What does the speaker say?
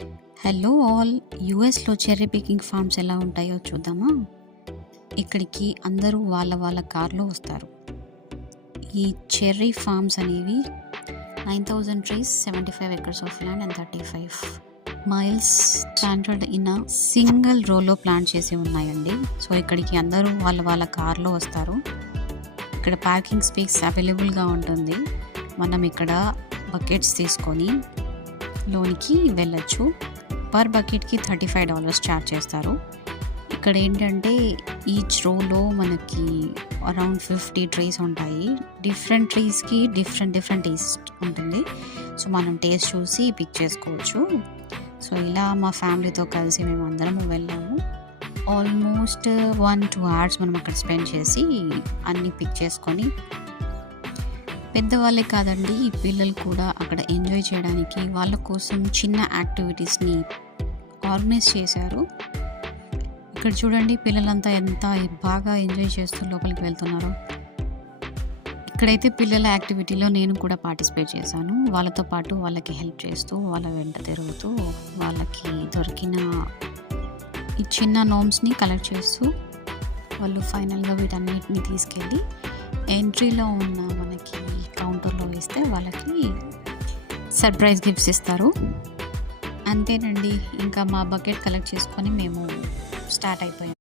Hello all, యూఎస్లో cherry picking forms ఎలా ఉంటాయో చూద్దామా. ఇక్కడికి అందరూ వాళ్ళ కార్లో వస్తారు. ఈ చెర్రీ ఫార్మ్స్ అనేవి 9,000 trees, 75 acres of land and 35 miles planted in a single రోలో ప్లాంట్ చేసి ఉన్నాయండి. సో ఇక్కడికి అందరూ వాళ్ళ కార్లో వస్తారు. ఇక్కడ పార్కింగ్ స్పేస్ అవైలబుల్గా ఉంటుంది. మనం ఇక్కడ బకెట్స్ తీసుకొని లోనికి వెళ్ళచ్చు. పర్ బకెట్కి $35 ఛార్జ్ చేస్తారు. ఇక్కడ ఏంటంటే ఈచ్ రోలో మనకి అరౌండ్ 50 ట్రీస్ ఉంటాయి. డిఫరెంట్ ట్రీస్కి డిఫరెంట్ టేస్ట్ ఉంటుంది. సో మనం టేస్ట్ చూసి పిక్ చేసుకోవచ్చు. సో ఇలా మా ఫ్యామిలీతో కలిసి మేము అందరము వెళ్ళాము. ఆల్మోస్ట్ 1-2 hours మనం అక్కడ స్పెండ్ చేసి అన్నీ పిక్ చేసుకొని, పెద్దవాళ్ళే కాదండి, పిల్లలు కూడా అక్కడ ఎంజాయ్ చేయడానికి వాళ్ళ కోసం చిన్న యాక్టివిటీస్ని ఆర్గనైజ్ చేశారు. ఇక్కడ చూడండి, పిల్లలంతా ఎంత బాగా ఎంజాయ్ చేస్తూ లోపలికి వెళ్తున్నారు. ఇక్కడైతే పిల్లల యాక్టివిటీలో నేను కూడా పార్టిసిపేట్ చేశాను. వాళ్ళతో పాటు వాళ్ళకి హెల్ప్ చేస్తూ, వాళ్ళ వెంట తిరుగుతూ, వాళ్ళకి దొరికిన ఈ చిన్న నోమ్స్ని కలెక్ట్ చేస్తూ, వాళ్ళు ఫైనల్గా వీటన్నిటిని తీసుకెళ్ళి ఎంట్రీలో ఉన్న మనకి కౌంటర్లో వేస్తే వాళ్ళకి సర్ప్రైజ్ గిఫ్ట్స్ ఇస్తారు. అంతేనండి, ఇంకా మా బకెట్ కలెక్ట్ చేసుకొని మేము స్టార్ట్ అయిపోయాం.